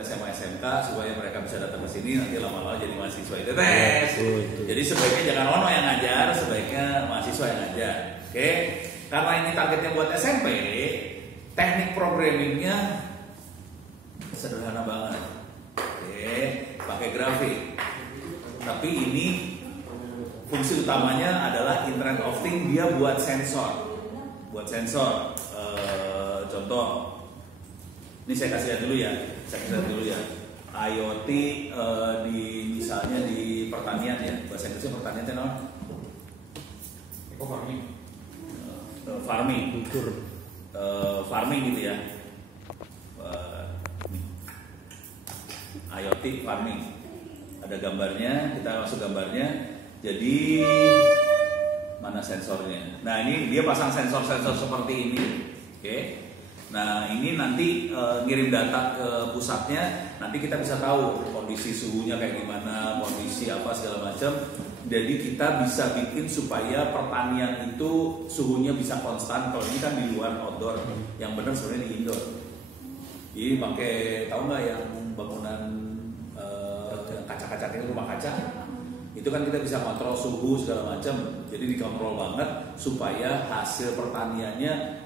SMA SMK supaya mereka bisa datang ke sini nanti lama-lama jadi mahasiswa ITTS. Jadi sebaiknya jangan Ono yang ngajar, sebaiknya mahasiswa yang ngajar. Oke, karena ini targetnya buat SMP, teknik programmingnya sederhana banget. Oke, pakai grafik. Tapi ini fungsi utamanya adalah Internet of Things, dia buat sensor. Contoh, ini saya kasih lihat dulu ya. IoT di misalnya di pertanian ya, bahasa Inggrisnya pertanian itu apa? Farming, farming gitu ya. IoT farming. Ada gambarnya, kita masuk gambarnya. Jadi mana sensornya? Nah ini dia pasang sensor-sensor seperti ini. Oke. Nah ini nanti ngirim data ke pusatnya. Nanti kita bisa tahu kondisi suhunya kayak gimana, kondisi apa segala macam. Jadi kita bisa bikin supaya pertanian itu suhunya bisa konstan. Kalau ini kan di luar outdoor, yang benar sebenarnya di indoor. Jadi pakai tahu nggak yang bangunan kaca-kaca itu, rumah kaca? Itu kan kita bisa kontrol suhu segala macam, jadi dikontrol banget supaya hasil pertaniannya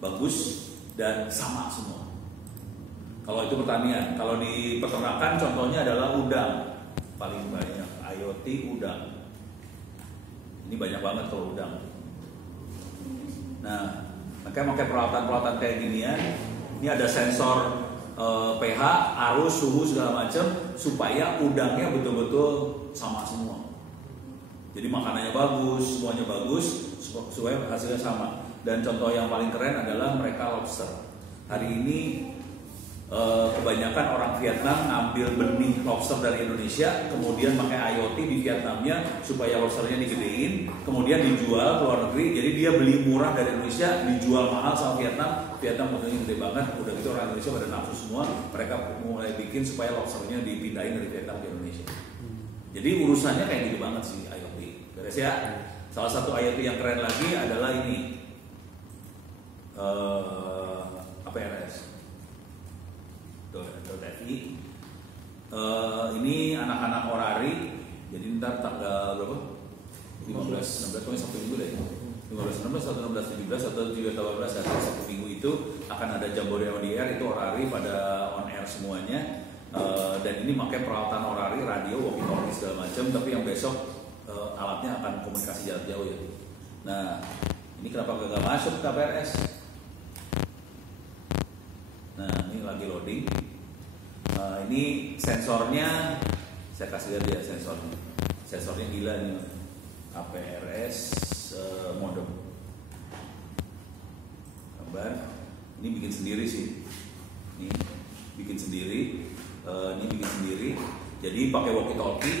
bagus dan sama semua. Kalau itu pertanian, kalau di peternakan contohnya adalah udang, paling banyak IoT udang. Ini banyak banget kalau udang. Nah, makanya pakai peralatan-peralatan kayak ginian. Ini ada sensor pH, arus, suhu segala macam supaya udangnya betul-betul sama semua. Jadi makanannya bagus, semuanya bagus supaya hasilnya sama. Dan contoh yang paling keren adalah mereka lobster. Hari ini kebanyakan orang Vietnam ngambil benih lobster dari Indonesia, kemudian pakai IoT di Vietnamnya supaya lobsternya digedein, kemudian dijual ke luar negeri. Jadi dia beli murah dari Indonesia, dijual mahal sama Vietnam. Vietnam modelnya gede banget, udah gitu orang Indonesia pada nafsu semua. Mereka mulai bikin supaya lobsternya dipindahin dari Vietnam ke Indonesia. Jadi urusannya kayak gitu banget sih IoT. Beres ya. Salah satu IoT yang keren lagi adalah ini APRS. .fi. Ini anak-anak orari. Jadi ntar tanggal berapa? 15, 16, pokoknya Sabtu minggu deh. 15, 16, 1, 16, 17, atau 7, 18 atau Sabtu minggu itu akan ada Jambore on the air, itu orari pada on air semuanya. Dan ini pakai peralatan orari, radio, walkie-talkie segala macam. Tapi yang besok alatnya akan komunikasi jarak jauh ya. Nah, ini kenapa gagal masuk ke KPRS? Nah, ini lagi loading. Ini sensornya, saya kasih lihat ya sensornya. Sensornya gila nih, APRS modem. Gambar. Ini bikin sendiri sih. Ini bikin sendiri. Ini bikin sendiri. Jadi pakai walkie-talkie,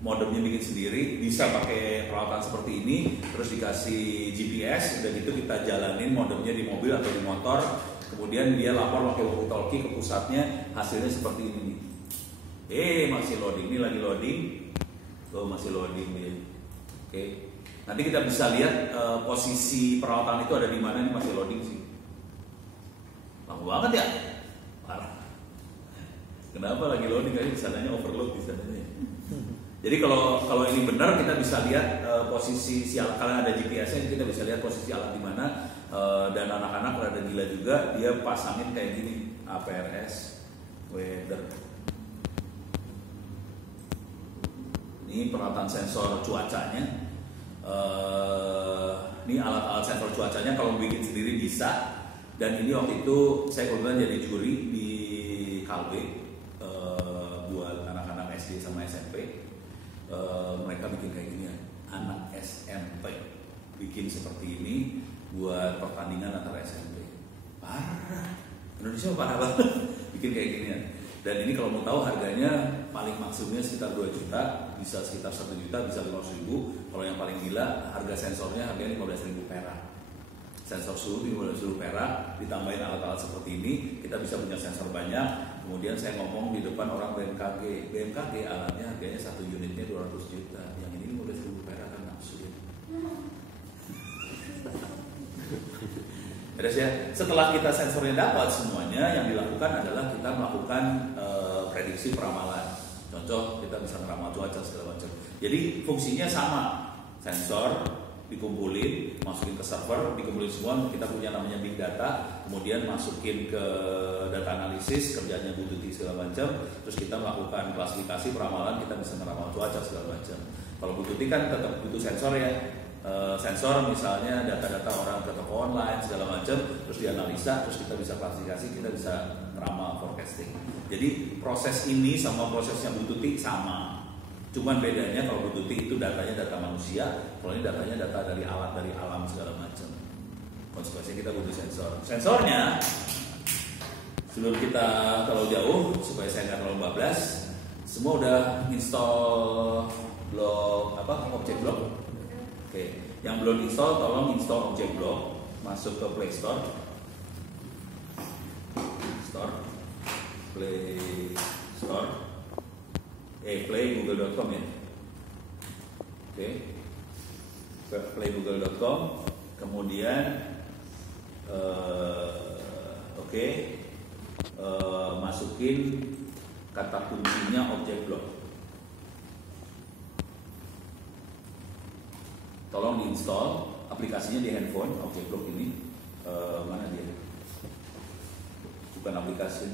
modemnya bikin sendiri. Bisa pakai peralatan seperti ini. Terus dikasih GPS. Udah gitu kita jalanin modemnya di mobil atau di motor. Kemudian dia lapor pakai walkie-talkie ke pusatnya, hasilnya seperti ini nih. Masih loading, ini lagi loading. Tuh masih loading dia. Oke. Nanti kita bisa lihat posisi peralatan itu ada di mana, ini masih loading sih. Lama banget ya? Parah. Kenapa lagi loading? Kayaknya di sananya overload di sananya. Jadi kalau ini benar kita bisa lihat posisi si alat, karena ada GPS-nya kita bisa lihat posisi alat di mana. Dan anak-anak rada gila juga, dia pasangin kayak gini, APRS weather. Ini peralatan sensor cuacanya. Ini alat-alat sensor cuacanya kalau bikin sendiri bisa. Dan ini waktu itu saya kebetulan jadi juri di Kalbe buat anak-anak SD sama SMP. Mereka bikin kayak gini ya, anak SMP bikin seperti ini buat pertandingan antar SMP. Parah, Indonesia parah banget bikin kayak gini ya. Dan ini kalau mau tahu harganya paling maksimumnya sekitar 2 juta, bisa sekitar 1 juta, bisa 500 ribu. Kalau yang paling gila harga sensornya harganya 15 ribu perak. Sensor suhu 15 ribu perak, ditambahin alat-alat seperti ini, kita bisa punya sensor banyak. Kemudian saya ngomong di depan orang BMKG alatnya harganya 1 unitnya 200 juta. Yang ini 15 ribu perak kan nafsu ya. Beres ya. Setelah kita sensornya dapat semuanya, yang dilakukan adalah kita melakukan prediksi peramalan. Contoh, kita bisa meramal cuaca segala macam. Jadi fungsinya sama, sensor dikumpulin, masukin ke server, dikumpulin semua, kita punya namanya big data, kemudian masukin ke data analisis, kerjanya Bluetooth segala macam, terus kita melakukan klasifikasi peramalan, kita bisa meramal cuaca segala macam. Kalau Bluetooth kan tetap butuh sensor ya, sensor misalnya data-data orang ke toko online segala macam, terus dianalisa, terus kita bisa klasifikasi, kita bisa meramal forecasting. Jadi proses ini sama prosesnya Bluetooth sama. Cuman bedanya kalau Bluetooth itu datanya data manusia, kalau ini datanya data dari alat, dari alam segala macam. Konsekuensinya kita butuh sensor. Sensornya sebelum kita terlalu jauh supaya saya nggak terlalu bablas, semua udah install object block. Oke, yang belum install tolong install object block, masuk ke Play Store, Play google.com ya. Oke. Play google.com, kemudian masukin kata kuncinya object block. Tolong diinstal aplikasinya di handphone object block ini. Mana dia? Bukan aplikasi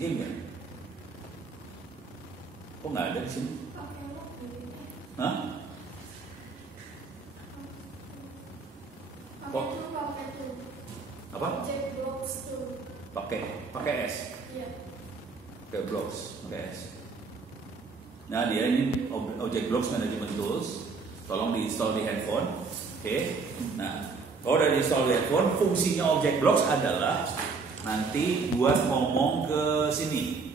game ya? Kok nggak ada di sini? Hah? Kok? Apa? Pakai S. Iya. Pakai blocks, pakai S. Nah dia ini Object Blocks Management Tools. Tolong diinstal di handphone. Oke. Nah kalau udah diinstal di handphone, fungsinya Object Blocks adalah nanti buat ngomong ke sini.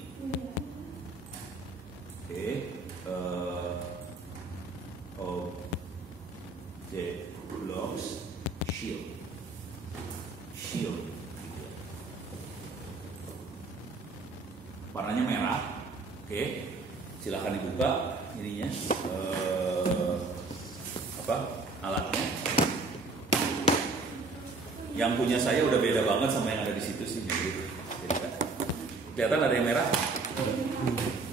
Object Blocks Shield. Warnanya merah. Oke. Silahkan dibuka ininya. Alatnya. Yang punya saya udah beda banget sama yang ada di situ sih. Kelihatan ada yang merah?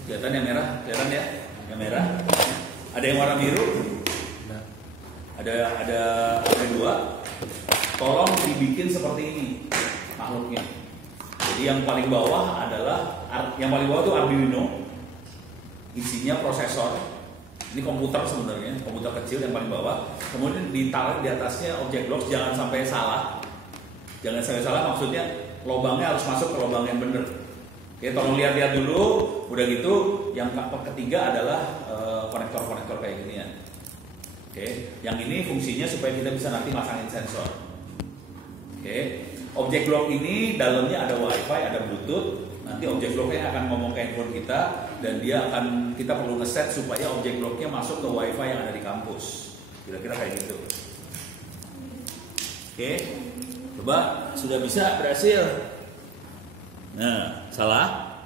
Kelihatan yang merah? Kelihatan ya? Yang merah. Ada yang warna biru? Ada dua. Tolong dibikin seperti ini makhluknya. Jadi yang paling bawah adalah itu Arduino. Isinya prosesor. Ini komputer sebenarnya, komputer kecil yang paling bawah. Kemudian ditaruh di atasnya object blocks, jangan sampai salah. Jangan sampai salah maksudnya lubangnya harus masuk ke lubang yang benar. Oke, tolong lihat-lihat dulu. Udah gitu, yang ketiga adalah konektor-konektor kayak gini ya. Oke, yang ini fungsinya supaya kita bisa nanti masangin sensor. Oke, object block ini dalamnya ada WiFi, ada Bluetooth. Nanti object blocknya akan ngomong ke handphone kita dan kita perlu ngeset supaya object blocknya masuk ke WiFi yang ada di kampus. Kira-kira kayak gitu. Oke, coba sudah bisa, berhasil. Nah, salah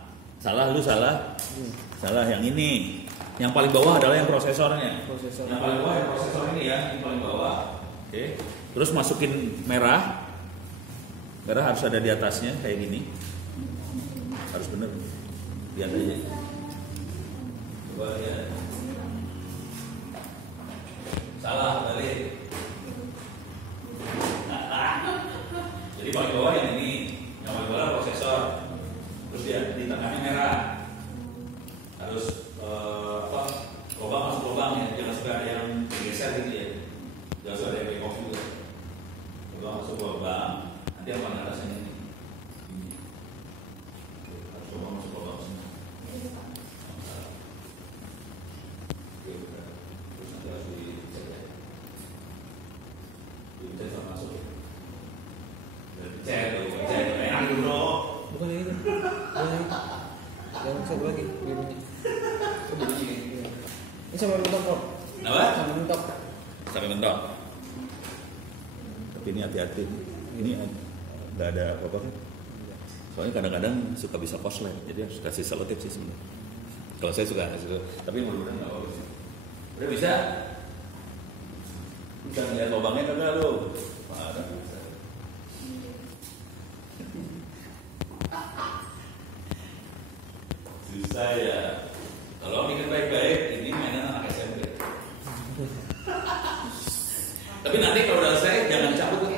yang ini. Yang paling bawah adalah yang prosesornya. Yang paling bawah yang prosesor ini ya, yang paling bawah. Oke. Terus masukin merah. Merah harus ada di atasnya kayak gini. Harus bener. Lihat aja. Coba lihat. Salah balik. Jadi paling bawah yang ini, yang paling bawah prosesor. Terus dia di tengahnya merah. Harus lubang masuk lubang ya, jangan sampai ada yang geser gitu ya. Jangan sampai ada yang take off juga. Lubang masuk lubang, nanti yang paling atasnya ini. Harus lubang masuk lubang sini. Terus nanti harus dicek ya. Dicek sama masuk. Cek enak dulu. Bukan itu. Yang satu lagi birunya. Ini sampai mentok kok. Kenapa? Sampai mentok. Sampai mentok. Tapi ini hati-hati. Ini nggak ada apa-apa kan? Soalnya kadang-kadang suka bisa korslet, jadi harus kasih selotip sih sebenarnya. Kalau saya suka kasih, tapi mudah-mudahan nggak bagus. Udah bisa? Bisa ngeliat lubangnya kagak lu? Ada bisa. Susah ya. Tolong ingat baik-baik, ini mainan anak SMP. Tapi nanti kalau udah selesai jangan dicabut tuh.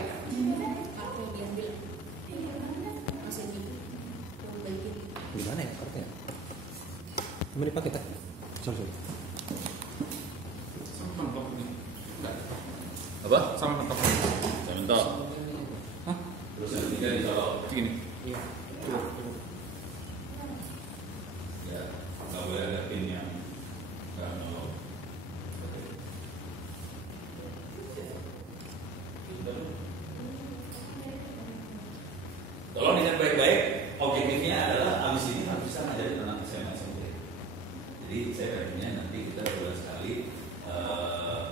Gimana ya kartunya? Cuma dipakai tak? Sorry. Apa? Sama mentok. Saya mentok. Hah? Terus yang ketiga ditolak. Gini. Iya. Ya, nggak boleh ada pin yang nggak nolong. Tolong ingat baik-baik, objektifnya adalah abis ini harus bisa ngajarin anak SMA SMP. Jadi saya pengennya nanti kita berulang sekali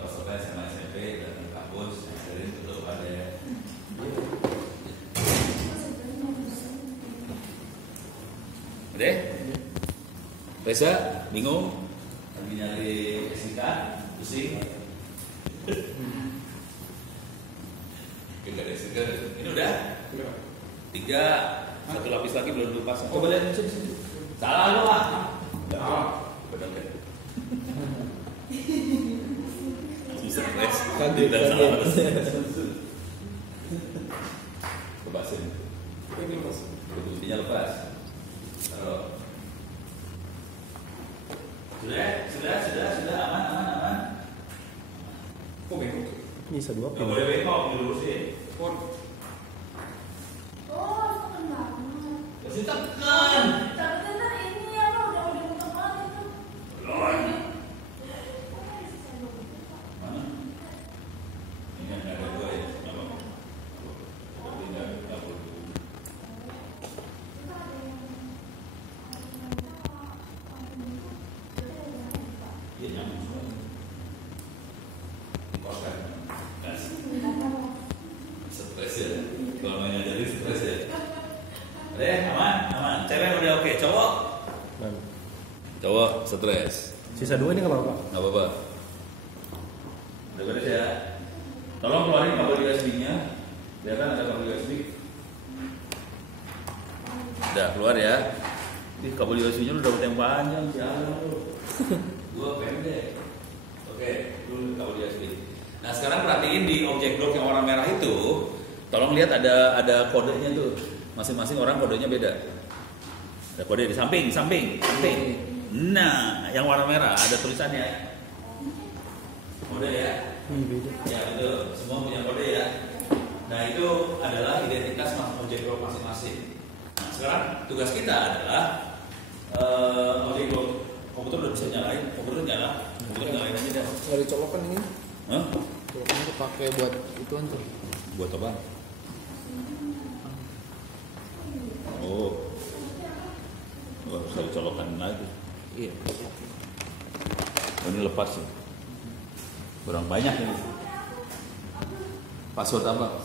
peserta SMA SMP dan di kampus ngajarin untuk ada. Udah? Reza, bingung? Lagi nyari SIK, pusing? Kita ada SIK, ini udah? 3, 1 lapis lagi belum dipasang. Coba lihat sini. Salah lu ah. Benar kan? Stres. Kaget. Lepasin. Buktinya lepas. Taruh. Sudah, aman. Kok bengkok? Bisa 2 Nggak pin. boleh bengkok, dilurusin. Kon. Masih tekan. Mana? Ini yang ada 2 ya. Apa? Tapi nggak perlu. Iya nyambung semua. Dipotong. Gas. Stres ya. Kalau mau ngajarin stres ya. Aman. Cewek udah oke. Cowok stres. Sisa 2 ini nggak apa-apa. Nggak apa-apa. Udah beres ya. Tolong keluarin kabel USB-nya. Kelihatan ada kabel USB. Udah keluar ya. Ih, kabel USB-nya udah yang panjang. Sialan lu. Gua pendek. Oke, dulu kabel USB. Nah sekarang perhatiin di objek blok yang warna merah itu. Tolong lihat ada kodenya tuh. Masing-masing orang kodenya beda. Ada kode di samping. Nah, yang warna merah ada tulisannya. Kode ya. Beda. Ya betul, semua punya kode ya. Nah itu adalah identitas objek blok masing-masing. Nah sekarang tugas kita adalah objek blok komputer udah bisa nyalain, komputer nyalain aja dah. Nggak dicolokan ini. Hah? Colokan itu pakai buat ituan tuh. Buat apa? Oh, harus dicolokan lagi. Iya. Oh, ini lepas ya. Kurang banyak ini. Password apa?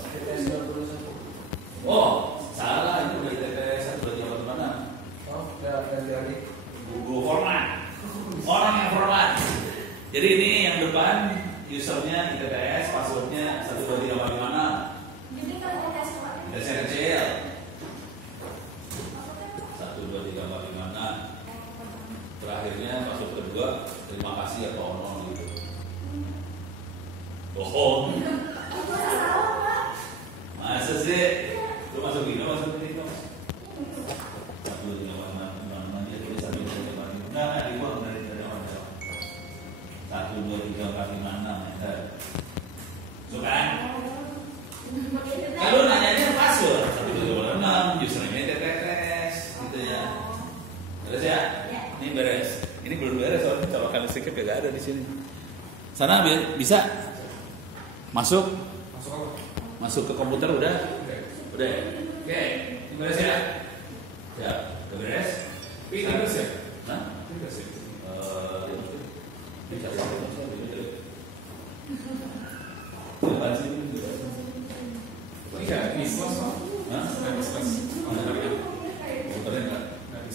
Oh, salah itu dari TPS 1 2 3 mana? Oh, dari. Google format. Orang yang format. Jadi ini yang depan usernya ITTS, passwordnya 1 2 3 mana? Kita share kecil. 1 2 3 mana? Terakhirnya password kedua terima kasih atau ono gitu. Bohong. Masa sih? Lu masuk gini, masuk gini. 1 2 3 mana? Dia tulis sambil nah, dibuang dari awal. 1 2 3 kali mana? Suka? Kalau nanyanya password 1 2 3 6 username TTS gitu ya. Beres ya? Ini beres. Ini belum beres soalnya colokan sedikit gak ada di sini. Sana bisa masuk Masuk apa? masuk ke komputer udah? Udah. Oke, ini beres ya? Ya, udah beres. Ini beres ya? Hah? Ini beres ya? Bisa. Iya, ini kelas Pak. Hah? Ini kelas. Komputernya enggak?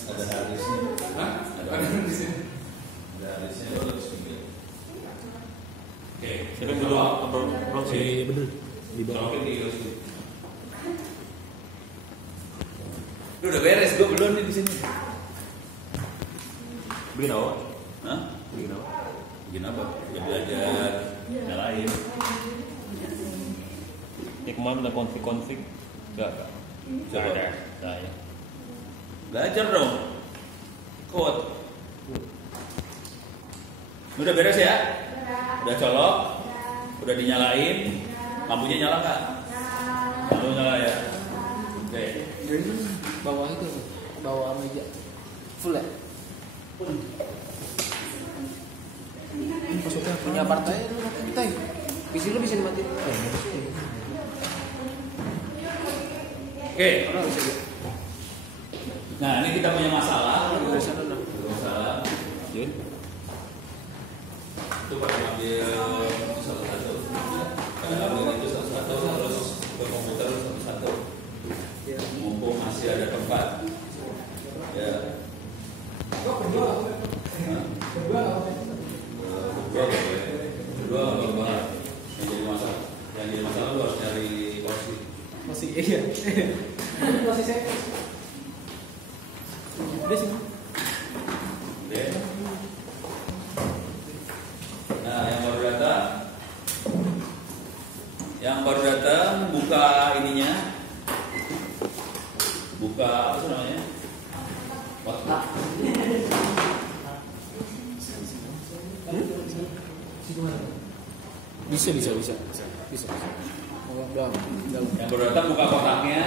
Ada harddisknya. Hah? Ada di sini. Ada harddisknya terus tinggal. Oke, Siapa dulu blok sih bener di bawah. Colokin di USB. Udah beres, gue belum nih di sini. Bikin apa? Hah? Bikin apa? Bikin apa? Ya belajar nyalain. Ya kemarin ada konflik-konflik. Enggak. Coba. Nah, ya. Belajar dong. Code. Udah beres ya? Udah colok? Udah dinyalain? Lampunya nyala nggak? Lampu nyala ya? Oke. Dari bawah itu, bawah meja. Full ya? Maksudnya punya partai lu kita ya? PC lu bisa dimatiin. Oke. Orang bisa ya? Nah ini kita punya masalah. Dari sana nah. Masalah. Yun. Itu pakai ambil satu-satu. Ambil itu satu-satu terus ke komputer satu-satu. Mumpung masih ada tempat. Ya. Kedua nggak banget. Yang jadi masalah lu harus cari kursi. Masih iya. Masih saya. Udah sih. Oke. Nah, yang baru datang buka ininya, buka apa sih namanya? Wattpad. Bisa. Oh, dalam. Yang baru datang buka kotaknya.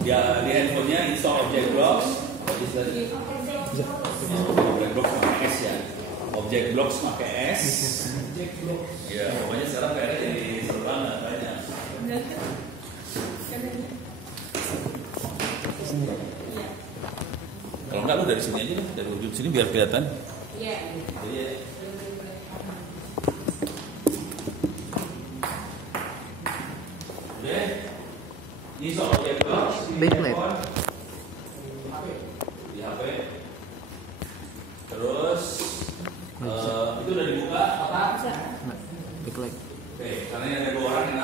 Ya di handphonenya install Object Blocks. What is that? Object Blocks pakai S ya. Object Blocks pakai S. Ya, pokoknya sekarang kayaknya jadi seru banget kayaknya. Kalau enggak lu dari sini aja deh, dari ujung sini biar kelihatan. Iya. Oke. Ini soal Object Blocks di Backlight. handphone, di HP. Terus itu udah dibuka kotak. Backlight. Oke, karena ini ada 2 orang yang